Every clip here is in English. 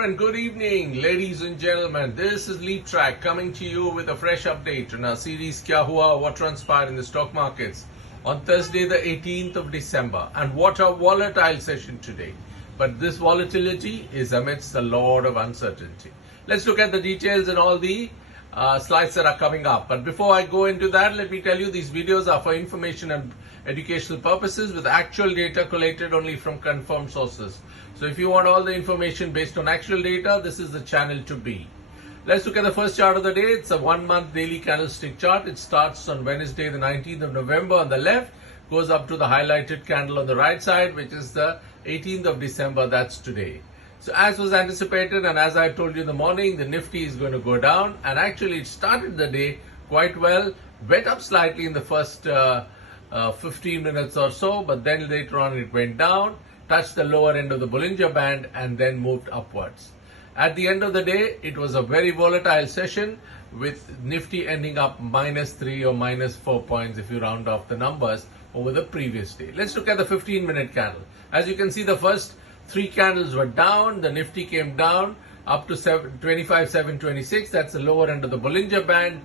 there and good evening, ladies and gentlemen. This is LEAPTRAC coming to you with a fresh update on our series Kya Hua, what transpired in the stock markets on Thursday the 18th of December. And what a volatile session today. But this volatility is amidst a lot of uncertainty. Let's look at the details and all the slides that are coming up. But before I go into that, let me tell you these videos are for information and educational purposes with actual data collated only from confirmed sources. So if you want all the information based on actual data, this is the channel to be. Let's look at the first chart of the day. It's a 1 month daily candlestick chart. It starts on Wednesday the 19th of November on the left, goes up to the highlighted candle on the right side, which is the 18th of December, that's today. So as was anticipated and as I told you in the morning, the Nifty is going to go down, and actually it started the day quite well, went up slightly in the first 15 minutes or so, but then later on it went down, touched the lower end of the Bollinger Band and then moved upwards. At the end of the day, it was a very volatile session with Nifty ending up -3 or -4 points if you round off the numbers over the previous day. Let's look at the 15-minute candle. As you can see, the first 3 candles were down. The Nifty came down up to 25,726. That's the lower end of the Bollinger Band.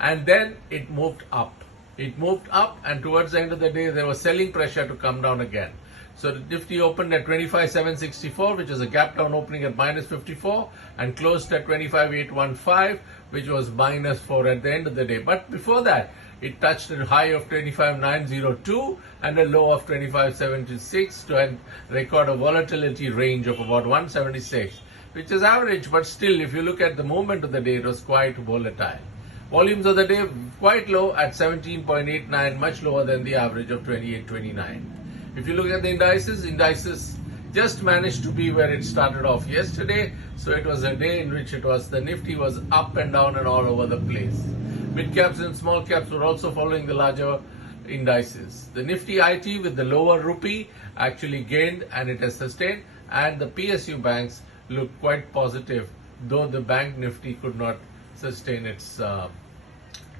And then it moved up. It moved up, and towards the end of the day, there was selling pressure to come down again. So the Nifty opened at 25,764, which is a gap down opening at -54, and closed at 25,815, which was -4 at the end of the day. But before that, it touched a high of 25,902 and a low of 25,726 to record a volatility range of about 176, which is average, but still, if you look at the movement of the day, it was quite volatile. Volumes of the day quite low at 17.89, much lower than the average of 28.29. If you look at the indices just managed to be where it started off yesterday. So it was a day in which the Nifty was up and down and all over the place. Mid caps and small caps were also following the larger indices. The Nifty IT with the lower rupee actually gained and it has sustained, and the PSU banks look quite positive, though the bank Nifty could not sustain its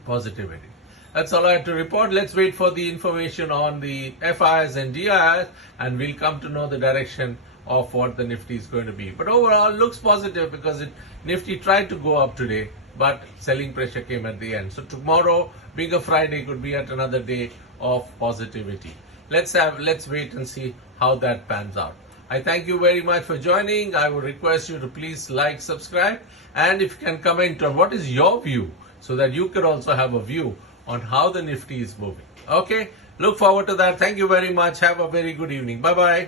positivity. That's all I have to report. Let's wait for the information on the FIs and DIs, and we'll come to know the direction of what the Nifty is going to be. But overall, looks positive because Nifty tried to go up today, but selling pressure came at the end. So tomorrow, being a Friday, could be yet another day of positivity. Let's wait and see how that pans out. I thank you very much for joining. I would request you to please like, subscribe, and if you can comment on what is your view, so that you could also have a view on how the Nifty is moving. Okay, look forward to that. Thank you very much. Have a very good evening. Bye-bye.